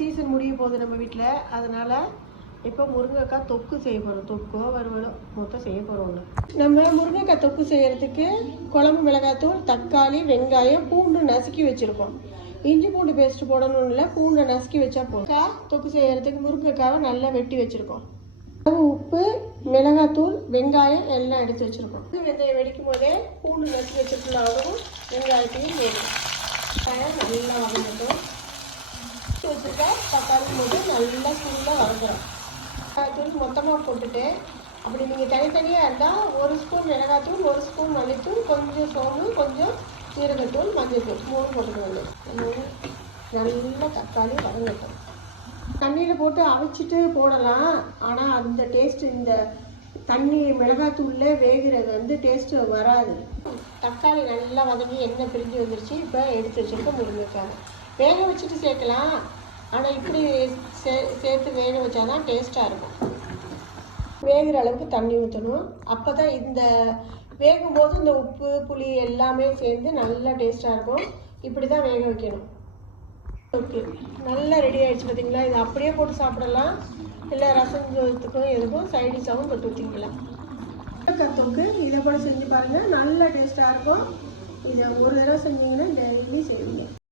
Season முடிய போகுது நம்ம வீட்டில் அதனால் இப்போ முருங்கைக்காய் தொக்கு செய்ய போகிறோம் தொக்கோ வறுவலோ மொத்தம் செய்ய போகிறோம் ஒன்று நம்ம முருங்கைக்காய் தொக்கு செய்கிறதுக்கு குழம்பு மிளகாத்தூள் தக்காளி வெங்காயம் பூண்டு நசுக்கி வச்சுருக்கோம். இஞ்சி பூண்டு பேஸ்ட் போடணும்னு இல்லை பூண்டை நசுக்கி வச்சா போதும். தொக்கு செய்யறதுக்கு முருங்கைக்காவை நல்லா வெட்டி வச்சுருக்கோம். உப்பு மிளகாத்தூள் வெங்காயம் எல்லாம் எடுத்து வச்சுருக்கோம். வெந்தயம் வெடிக்கும் போதே பூண்டு நசுக்கி வச்சுருக்கோம். வெங்காயத்தையும் போடணும் நல்லா வதங்கட்டும். வச்சுருக்க தக்காளி மட்டும் நல்லா ஃபுல்லாக வதக்குறோம் மிளகாத்தூள் மொத்தமாக போட்டுட்டு அப்படி நீங்கள் தனித்தனியாக இருந்தால் ஒரு ஸ்பூன் மிளகாத்தூள் ஒரு ஸ்பூன் மல்லித்தூள் கொஞ்சம் சோம்பு கொஞ்சம் சீரகத்தூள் மஞ்சத்தூள் மூணு போட்டுட்டு மூணு நல்லா தக்காளி வதங்கட்டும். தண்ணியில் போட்டு அவிச்சிட்டு போடலாம். ஆனால் அந்த டேஸ்ட் இந்த தண்ணி மிளகாத்தூளில் வேகிறது வந்து டேஸ்ட்டு வராது. தக்காளி நல்லா வதங்கி எண்ணெய் பிரிஞ்சு வந்துருச்சு. இப்போ எடுத்து வச்சுருக்க முருங்கைக்காய். வேக வச்சுட்டு சேர்க்கலாம். ஆனால் இப்படி சே சேர்த்து வேக வச்சா தான் டேஸ்ட்டாக இருக்கும். வேகிற அளவுக்கு தண்ணி ஊற்றணும் அப்போ தான் இந்த வேகும்போது இந்த உப்பு புளி எல்லாமே சேர்ந்து நல்லா டேஸ்ட்டாக இருக்கும். இப்படி தான் வேக வைக்கணும். ஓகே நல்லா ரெடி ஆகிடுச்சு பார்த்தீங்களா இது அப்படியே போட்டு சாப்பிடலாம். இல்லை ரசம் ஜோத்துக்கும் எதுக்கும் சைடிஷாகவும் போட்டு ஊற்றிக்கலாம் தொக்கு இதை கூட செஞ்சு பாருங்கள் நல்லா டேஸ்ட்டாக இருக்கும். இதை ஒரு தடவை செஞ்சீங்கன்னா டெய்லி செய்வீங்க.